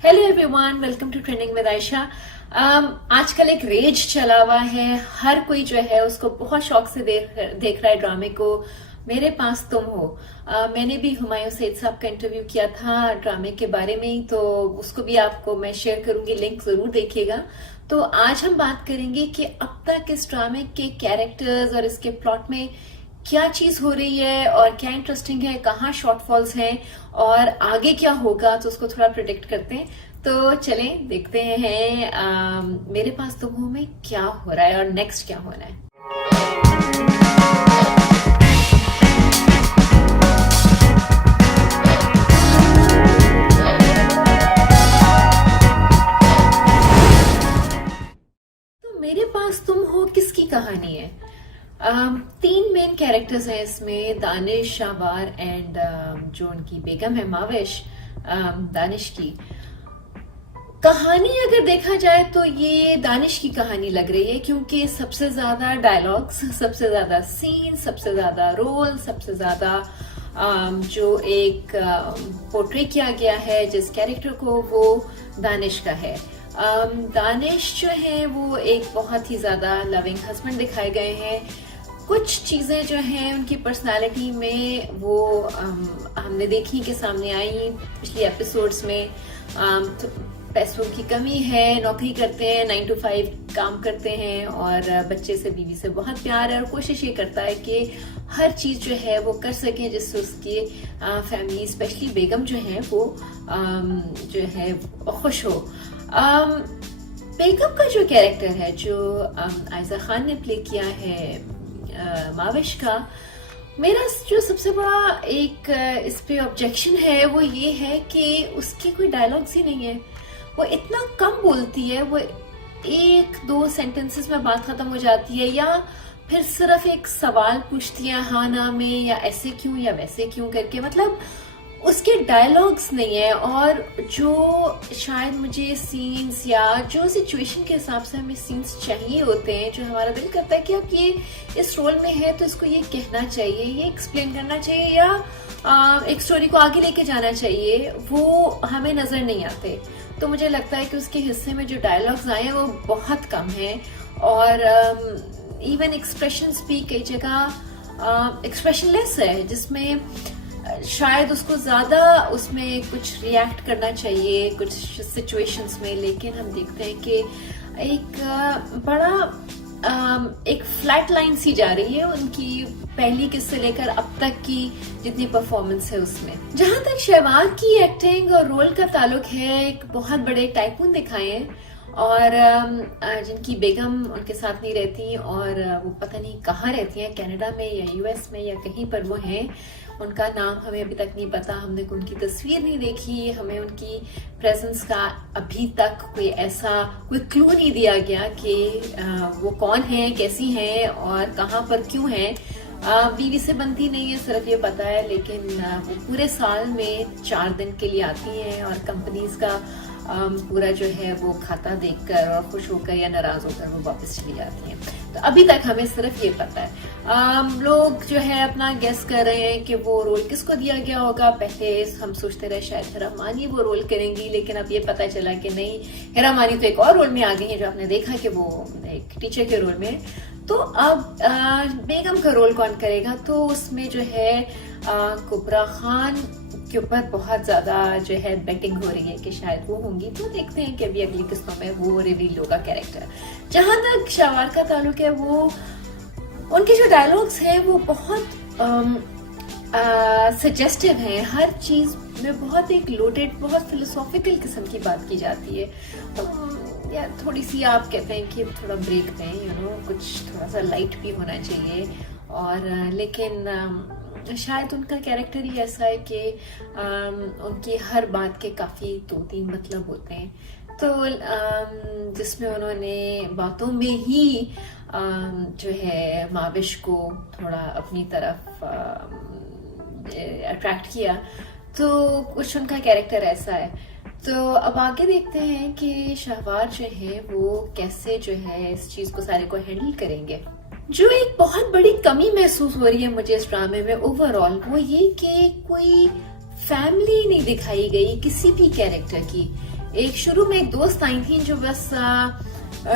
Hello everyone, welcome to trending with Ayesha. आजकल एक raise चला हुआ है, हर कोई जो है उसको बहुत शौक से देख रहा है ड्रामे को। मेरे पास तुम हो। मैंने भी हुमायूं सईद साहब का इंटरव्यू किया था ड्रामे के बारे में ही, तो उसको भी आपको मैं शेयर करूंगी, लिंक जरूर देखिएगा। तो आज हम बात करेंगे कि अब तक इस ड्रामे के कैरेक्टर्स और इसके प्लॉट में क्या चीज हो रही है और क्या इंटरेस्टिंग है, कहाँ शॉर्टफॉल्स हैं और आगे क्या होगा, तो उसको थोड़ा प्रिडिक्ट करते हैं। तो चलें देखते हैं मेरे पास तुम हो में क्या हो रहा है और नेक्स्ट क्या होना है। तो मेरे पास तुम हो किसकी कहानी है? तीन मेन कैरेक्टर्स हैं इसमें, दानिश, शाहवार एंड जो उनकी बेगम है माविश। दानिश की कहानी अगर देखा जाए तो ये दानिश की कहानी लग रही है, क्योंकि सबसे ज्यादा डायलॉग्स, सबसे ज्यादा सीन, सबसे ज्यादा रोल, सबसे ज्यादा जो एक पोर्ट्रे किया गया है जिस कैरेक्टर को, वो दानिश का है। दानिश जो है वो एक बहुत ही ज्यादा लविंग हस्बैंड दिखाए गए हैं। कुछ चीजें जो हैं उनकी पर्सनालिटी में वो हमने देखी कि सामने आई पिछली एपिसोड्स में। तो पैसों की कमी है, नौकरी करते हैं, 9 to 5 काम करते हैं और बच्चे से, बीवी से बहुत प्यार है और कोशिश ये करता है कि हर चीज जो है वो कर सके जिससे उसकी फैमिली, स्पेशली बेगम जो है वो जो है खुश हो। बेगम का जो कैरेक्टर है, जो आयजा खान ने प्ले किया है माविश का, मेरा जो सबसे बड़ा एक इस पे ऑब्जेक्शन है वो ये है कि उसकी कोई डायलॉग्स ही नहीं है। वो इतना कम बोलती है, वो 1-2 सेंटेंसेस में बात खत्म हो जाती है, या फिर सिर्फ एक सवाल पूछती है हाँ ना में, या ऐसे क्यों या वैसे क्यों करके। मतलब उसके डायलॉग्स नहीं है। और जो शायद मुझे सीन्स या जो सिचुएशन के हिसाब से हमें सीन्स चाहिए होते हैं, जो हमारा दिल करता है कि अब ये इस रोल में है तो इसको ये कहना चाहिए, ये एक्सप्लेन करना चाहिए, या एक स्टोरी को आगे लेके जाना चाहिए, वो हमें नजर नहीं आते। तो मुझे लगता है कि उसके हिस्से में जो डायलॉग्स आए हैं वो बहुत कम है। और इवन एक्सप्रेशंस भी कई जगह एक्सप्रेशनलेस है, जिसमें शायद उसको ज्यादा उसमें कुछ रिएक्ट करना चाहिए कुछ सिचुएशंस में, लेकिन हम देखते हैं कि एक बड़ा एक फ्लैट लाइन सी जा रही है उनकी पहली किस्त से लेकर अब तक की जितनी परफॉर्मेंस है उसमें। जहां तक शहवार की एक्टिंग और रोल का ताल्लुक है, एक बहुत बड़े टाइकून दिखाए हैं और जिनकी बेगम उनके साथ नहीं रहती और वो पता नहीं कहाँ रहती हैं, कनाडा में या यूएस में या कहीं पर वो हैं। उनका नाम हमें अभी तक नहीं पता, हमने उनकी तस्वीर नहीं देखी, हमें उनकी प्रेजेंस का अभी तक कोई क्लू नहीं दिया गया कि वो कौन है, कैसी हैं और कहाँ पर क्यों हैं। बीवी से बनती नहीं है, सिर्फ ये पता है, लेकिन वो पूरे साल में 4 दिन के लिए आती हैं और कंपनीज का पूरा जो है वो खाता देखकर और खुश होकर या नाराज होकर वो वापस चली जाती हैं। तो अभी तक हमें सिर्फ ये पता है। लोग जो है अपना गेस कर रहे हैं कि वो रोल किसको दिया गया होगा। पहले हम सोचते रहे शायद हेरा मानी वो रोल करेंगी, लेकिन अब ये पता चला कि नहीं, हेरा मानी तो एक और रोल में आ गई है, जो आपने देखा कि वो एक टीचर के रोल में। तो अब बेगम का रोल कौन करेगा? तो उसमें जो है कुबरा खान के ऊपर बहुत ज्यादा जो है बेटिंग हो रही है कि शायद वो होंगी। तो देखते हैं कि अभी अगली किस्तों में वो रिवील होगा कैरेक्टर। जहां तक शाहवार का ताल्लुक है, वो उनके जो डायलॉग्स हैं वो बहुत सजेस्टिव हैं। हर चीज में बहुत एक लोडेड, बहुत फिलोसॉफिकल किस्म की बात की जाती है। या थोड़ी सी आप कहते हैं कि थोड़ा ब्रेक दें, कुछ थोड़ा सा लाइट भी होना चाहिए। और लेकिन शायद उनका कैरेक्टर ही ऐसा है कि उनकी हर बात के काफी 2-3 मतलब होते हैं। तो जिसमें उन्होंने बातों में ही जो है माविश को थोड़ा अपनी तरफ अट्रैक्ट किया, तो कुछ उनका कैरेक्टर ऐसा है। तो अब आगे देखते हैं कि शाहवार जो है वो कैसे जो है इस चीज को सारे को हैंडल करेंगे। जो एक बहुत बड़ी कमी महसूस हो रही है मुझे इस ड्रामे में ओवरऑल, वो ये कि कोई फैमिली नहीं दिखाई गई किसी भी कैरेक्टर की। एक शुरू में एक दोस्त आई थी जो बस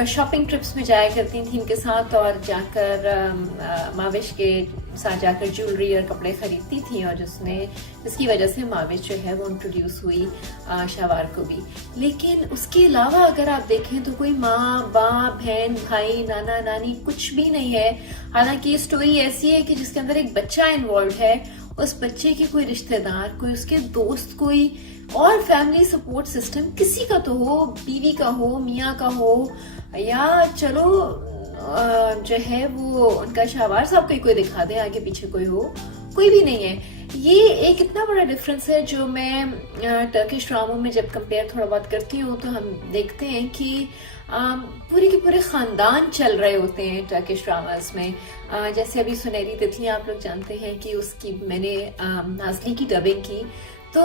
शॉपिंग ट्रिप्स में जाया करती थी इनके साथ, और जाकर माविश के साथ जाकर ज्वेलरी और कपड़े खरीदती थी, और जिसकी वजह से माविश जो है वो इंट्रोड्यूस हुई शावार को भी। लेकिन उसके अलावा अगर आप देखें तो कोई माँ बाप बहन भाई नाना नानी कुछ भी नहीं है। हालांकि ये स्टोरी ऐसी है कि जिसके अंदर एक बच्चा इन्वॉल्व है, उस बच्चे के कोई रिश्तेदार, कोई उसके दोस्त, कोई और फैमिली सपोर्ट सिस्टम किसी का तो हो, बीवी का हो, मियाँ का हो, या चलो जो है वो उनका शाहवार साहब कोई दिखा दे, आगे पीछे कोई हो, कोई भी नहीं है। ये एक इतना बड़ा डिफरेंस है जो मैं टर्किश ड्रामों में जब कंपेयर थोड़ा बहुत करती हूँ तो हम देखते हैं कि पूरे के पूरे खानदान चल रहे होते हैं टर्किश ड्रामास में। जैसे अभी सुनहरी तितलियां आप लोग जानते हैं कि उसकी मैंने नाज़ली की डबिंग की, तो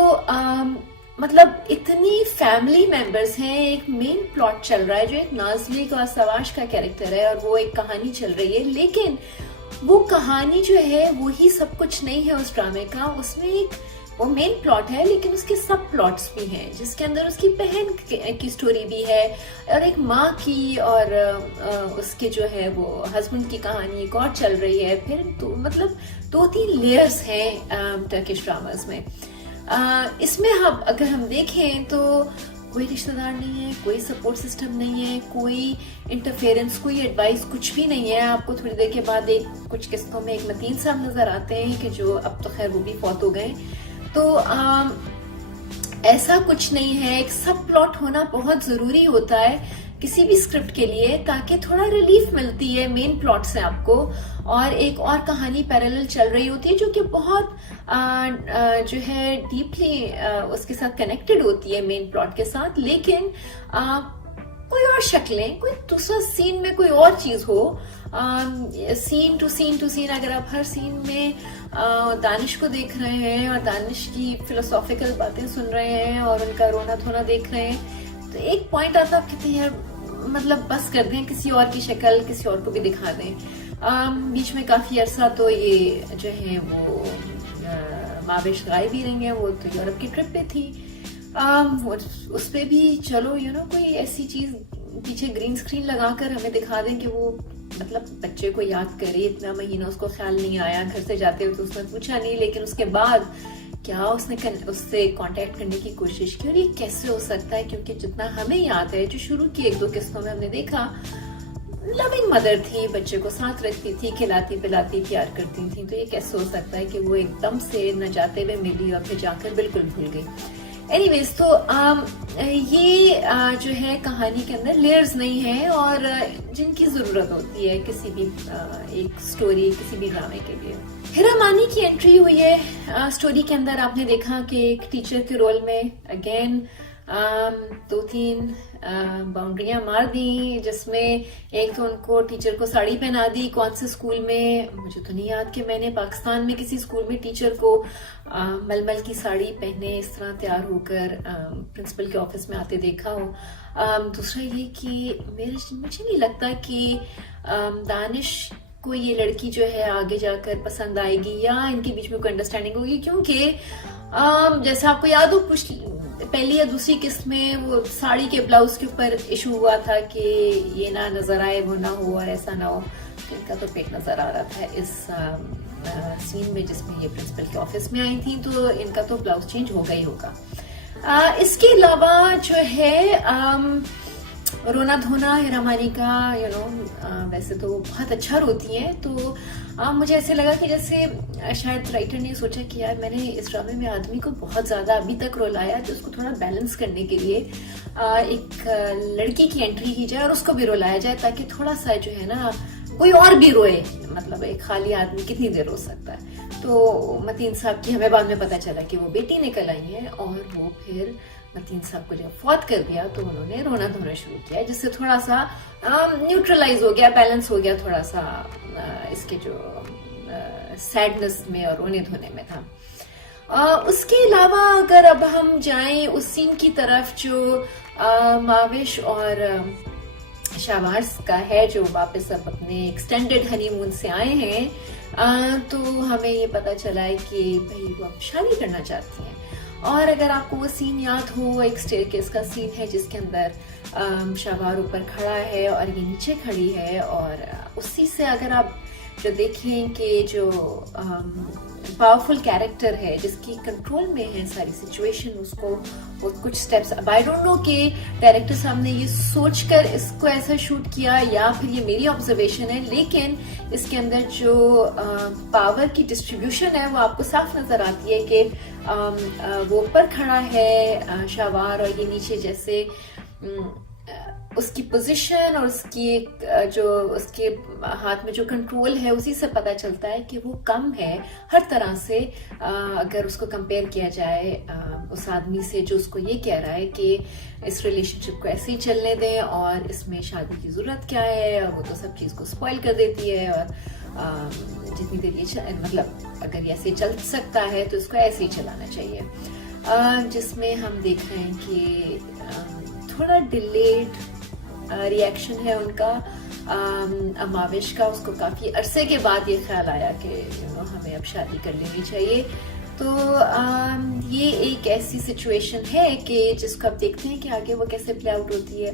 मतलब इतनी फैमिली मेंबर्स हैं, एक मेन प्लॉट चल रहा है जो एक नाज़ली का सवाश का कैरेक्टर है, और वो एक कहानी चल रही है। लेकिन वो कहानी जो है वो ही सब कुछ नहीं है उस ड्रामे का। उसमें एक वो मेन प्लॉट है, लेकिन उसके सब प्लॉट्स भी हैं, जिसके अंदर उसकी बहन की स्टोरी भी है, और एक माँ की, और उसके जो है वो हस्बैंड की कहानी एक और चल रही है। फिर तो मतलब 2-3 लेयर्स हैं टर्किश ड्रामास में। इसमें अगर हम देखें तो कोई रिश्तेदार नहीं है, कोई सपोर्ट सिस्टम नहीं है, कोई इंटरफेरेंस, कोई एडवाइस, कुछ भी नहीं है। आपको थोड़ी देर के बाद कुछ किस्तों में एक मतीन साहब नजर आते हैं कि जो अब तो खैर वो भी फौत हो गए। तो ऐसा कुछ नहीं है। एक सब प्लॉट होना बहुत जरूरी होता है किसी भी स्क्रिप्ट के लिए, ताकि थोड़ा रिलीफ मिलती है मेन प्लॉट से आपको, और एक और कहानी पैरेलल चल रही होती है जो कि बहुत जो है डीपली उसके साथ कनेक्टेड होती है मेन प्लॉट के साथ। लेकिन कोई और शक्लें, कोई दूसरा सीन में कोई और चीज हो, सीन टू सीन अगर आप हर सीन में दानिश को देख रहे हैं और दानिश की फिलोसॉफिकल बातें सुन रहे हैं और उनका रोना धोना देख रहे हैं, तो एक पॉइंट आता है आप कहते हैं यार मतलब बस कर दें, किसी और की शक्ल किसी और को भी दिखा दें। बीच में काफी अरसा तो ये जो है वो माविश गायब ही रही है, वो तो यूरोप की ट्रिप पे थी। उस पे भी चलो कोई ऐसी चीज पीछे ग्रीन स्क्रीन लगाकर हमें दिखा दें कि वो मतलब बच्चे को याद करे, इतना महीना उसको ख्याल नहीं आया, घर से जाते हुए तो उसने पूछा नहीं, लेकिन उसके बाद क्या उसने उससे कांटेक्ट करने की कोशिश की। और ये कैसे हो सकता है, क्योंकि जितना हमें याद है जो शुरू की 1-2 किस्तों में हमने देखा, लविंग मदर थी, बच्चे को साथ रखती थी, खिलाती पिलाती प्यार करती थी। तो ये कैसे हो सकता है कि वो एकदम से न जाते हुए मिली और फिर जाकर बिल्कुल भूल गई। एनीवेज, तो ये जो है कहानी के अंदर लेयर्स नहीं है, और जिनकी जरूरत होती है किसी भी एक स्टोरी, किसी भी ड्रामे के लिए। हिरा मानी की एंट्री हुई है स्टोरी के अंदर। आपने देखा कि एक टीचर के रोल में अगेन 2-3 बाउंड्रियां मार दी, जिसमें एक तो उनको टीचर को साड़ी पहना दी। कौन से स्कूल में मुझे तो नहीं याद कि मैंने पाकिस्तान में किसी स्कूल में टीचर को मलमल की साड़ी पहने इस तरह तैयार होकर प्रिंसिपल के ऑफिस में आते देखा हो। दूसरा ये कि मुझे नहीं लगता कि दानिश को ये लड़की जो है आगे जाकर पसंद आएगी या इनके बीच में कोई अंडरस्टैंडिंग होगी, क्योंकि जैसे आपको याद हो पहली या दूसरी किस्त में वो साड़ी के ब्लाउज के ऊपर इशू हुआ था कि ये ना नजर आए, वो ना हो और ऐसा ना हो। तो इनका तो पेट नजर आ रहा था इस सीन में जिसमें ये प्रिंसिपल के ऑफिस में आई थी, तो इनका तो ब्लाउज चेंज होगा ही होगा। इसके अलावा जो है रोना धोना हिरा मानी का वैसे तो बहुत अच्छा रोती है। तो मुझे ऐसे लगा कि जैसे शायद राइटर ने सोचा कि यार मैंने इस ड्रामे में आदमी को बहुत ज्यादा अभी तक रुलाया, तो उसको थोड़ा बैलेंस करने के लिए एक लड़की की एंट्री की जाए और उसको भी रुलाया जाए, ताकि थोड़ा सा जो है ना कोई और भी रोए। मतलब एक खाली आदमी कितनी देर रो सकता है। तो मतीन साहब की हमें बाद में पता चला कि वो बेटी निकल आई है, और वो फिर मतीन साहब को जब फौत कर दिया तो उन्होंने रोना धोना शुरू किया, जिससे थोड़ा सा न्यूट्रलाइज हो गया, बैलेंस हो गया थोड़ा सा इसके जो सैडनेस में और रोने धोने में था। उसके अलावा अगर अब हम जाएं उस सीन की तरफ जो माविश और शाहबाज का है, जो वापस अब अपने एक्सटेंडेड हनीमून से आए हैं, तो हमें ये पता चला है कि भाई वो अब शादी करना चाहती हैं। और अगर आपको वो सीन याद हो, एक स्टेयरकेस का सीन है जिसके अंदर शाहवार ऊपर खड़ा है और ये नीचे खड़ी है, और उसी से अगर आप जो देखें कि जो पावरफुल कैरेक्टर है जिसकी कंट्रोल में है सारी सिचुएशन, उसको वो कुछ स्टेप्स, अब आई डोंट नो कि डायरेक्टर साहब ने ये सोचकर इसको ऐसा शूट किया या फिर ये मेरी ऑब्जर्वेशन है, लेकिन इसके अंदर जो पावर की डिस्ट्रीब्यूशन है वो आपको साफ नजर आती है कि वो ऊपर खड़ा है शाहवार और ये नीचे, जैसे उसकी पोजीशन और उसकी जो उसके हाथ में जो कंट्रोल है उसी से पता चलता है कि वो कम है हर तरह से, अगर उसको कंपेयर किया जाए उस आदमी से जो उसको ये कह रहा है कि इस रिलेशनशिप को ऐसे ही चलने दें और इसमें शादी की जरूरत क्या है, और वो तो सब चीज को स्पॉइल कर देती है, और जितनी देर ये मतलब अगर ये ऐसे चल सकता है तो इसको ऐसे ही चलाना चाहिए, जिसमें हम देख रहे हैं कि थोड़ा डिलेड रिएक्शन है उनका माविश का। उसको काफी अरसे के बाद ये ख्याल आया कि हमें अब शादी कर लेनी चाहिए। तो ये एक ऐसी सिचुएशन है कि जिसको आप देखते हैं कि आगे वो कैसे प्ले आउट होती है।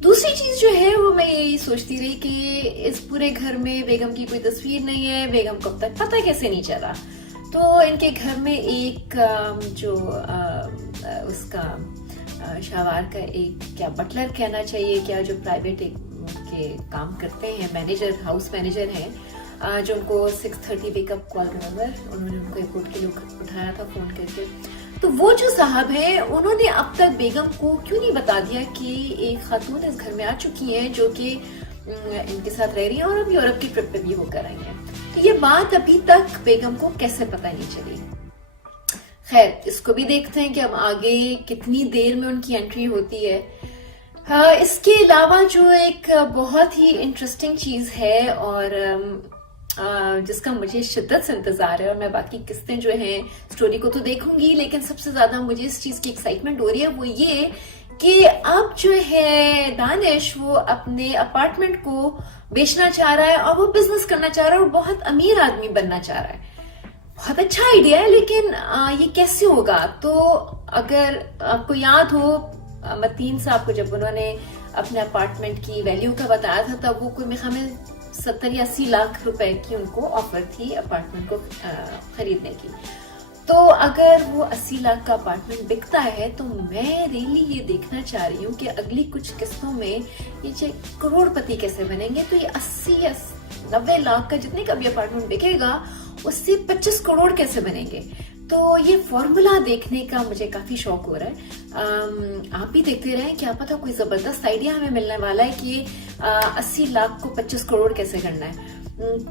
दूसरी चीज जो है वो मैं यही सोचती रही कि इस पूरे घर में बेगम की कोई तस्वीर नहीं है, बेगम को अब तक पता कैसे नहीं चला। तो इनके घर में एक जो उसका शाहवार का एक क्या बटलर कहना चाहिए, क्या जो प्राइवेट के काम करते हैं, मैनेजर, हाउस मैनेजर हैं, जो उनको 6:30 वेकअप कॉल, रिमेंबर उन्होंने उनको एयरपोर्ट के लिए उठाया था फोन करके। तो वो जो साहब हैं उन्होंने अब तक बेगम को क्यों नहीं बता दिया कि एक खातून इस घर में आ चुकी हैं जो कि इनके साथ रह रही है और अब यूरोप की ट्रिप पे भी होकर आई हैं। तो ये बात अभी तक बेगम को कैसे पता नहीं चली। खैर, इसको भी देखते हैं कि अब आगे कितनी देर में उनकी एंट्री होती है। इसके अलावा जो एक बहुत ही इंटरेस्टिंग चीज है और जिसका मुझे शिद्दत से इंतजार है, और मैं बाकी किस्तें जो हैं स्टोरी को तो देखूंगी, लेकिन सबसे ज्यादा मुझे इस चीज की एक्साइटमेंट हो रही है वो ये कि अब जो है दानिश वो अपने अपार्टमेंट को बेचना चाह रहा है और वो बिजनेस करना चाह रहा है और बहुत अमीर आदमी बनना चाह रहा है। बहुत अच्छा आइडिया है, लेकिन ये कैसे होगा? तो अगर आपको याद हो मतीन साहब को जब उन्होंने अपने अपार्टमेंट की वैल्यू का बताया था, तब वो कोई हमें 70 या 80 लाख रुपए की उनको ऑफर थी अपार्टमेंट को खरीदने की। तो अगर वो 80 लाख का अपार्टमेंट बिकता है तो मैं रियली ये देखना चाह रही हूँ कि अगली कुछ किस्तों में ये करोड़पति कैसे बनेंगे। तो ये 80 या 90 लाख का जितने का भी अपार्टमेंट बिकेगा उससे 25 करोड़ कैसे बनेंगे। तो ये फॉर्मूला देखने का मुझे काफी शौक हो रहा है। आप भी देखते रहें, क्या पता कोई जबरदस्त आइडिया हमें मिलने वाला है कि 80 लाख को 25 करोड़ कैसे करना है।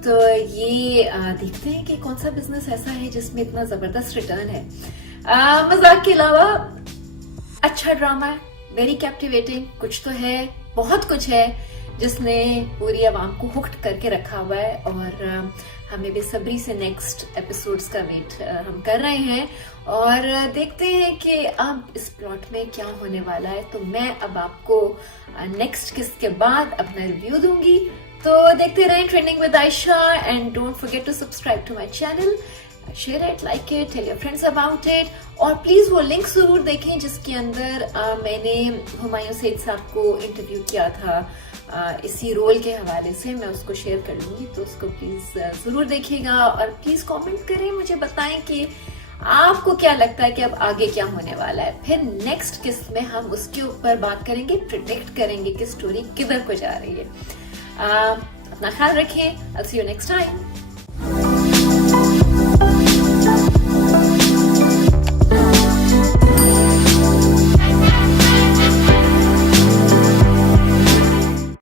तो ये देखते हैं कि कौन सा बिजनेस ऐसा है जिसमें इतना जबरदस्त रिटर्न है। मजाक के अलावा अच्छा ड्रामा है, वेरी कैप्टिवेटिंग, कुछ तो है, बहुत कुछ है जिसने पूरी आवाम को हुक्ड करके रखा हुआ है, और हमें बेसब्री से नेक्स्ट एपिसोड्स का वेट हम कर रहे हैं और देखते हैं कि अब इस प्लॉट में क्या होने वाला है। तो मैं अब आपको नेक्स्ट किस्त के बाद अपना रिव्यू दूंगी। तो देखते रहें trending with Ayesha, and don't forget to subscribe to my channel, share it, like it, tell your friends about it, और प्लीज वो लिंक जरूर देखें जिसके अंदर मैंने हुमायूं सईद साहब को इंटरव्यू किया था इसी रोल के हवाले से। मैं उसको शेयर कर लूंगी, तो उसको प्लीज जरूर देखिएगा और प्लीज कमेंट करें, मुझे बताएं कि आपको क्या लगता है कि अब आगे क्या होने वाला है। फिर नेक्स्ट किस्त में हम उसके ऊपर बात करेंगे, प्रिडिक्ट करेंगे कि स्टोरी किधर को जा रही है। अपना ख्याल रखें। I'll see you next time.